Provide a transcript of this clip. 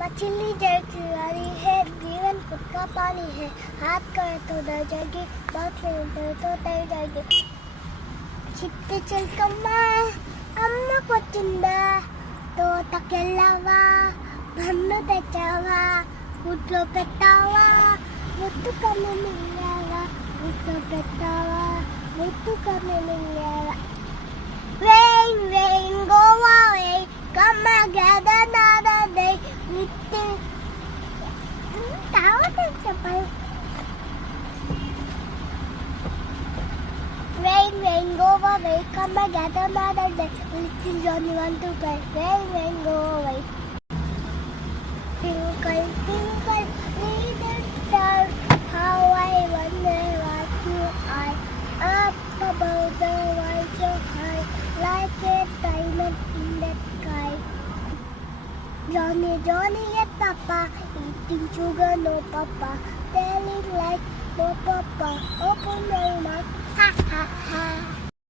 मछली जैसी हरी है, जीवन खुद का पानी है, हाथ करे तो डर जाएगी, बात नहीं करे तो डर जाएगी. Kita cengkema, amma kocinda, to takelawa, bandu tecawa, utlo petawa, mutu kami minyawa, utlo petawa, mutu kami minyawa. Rain, rain, go away, come again another day. Tahu tak siapa? Rain, rain, go away, come again another day. Little Johnny want to play. Rain, rain, go away. Twinkle, twinkle, little star, how I wonder what you are. Up above the world so high, like a diamond in the sky. Johnny, Johnny and Papa, eating sugar, no Papa. Telling like no Papa, open my mouth, ha ha ha.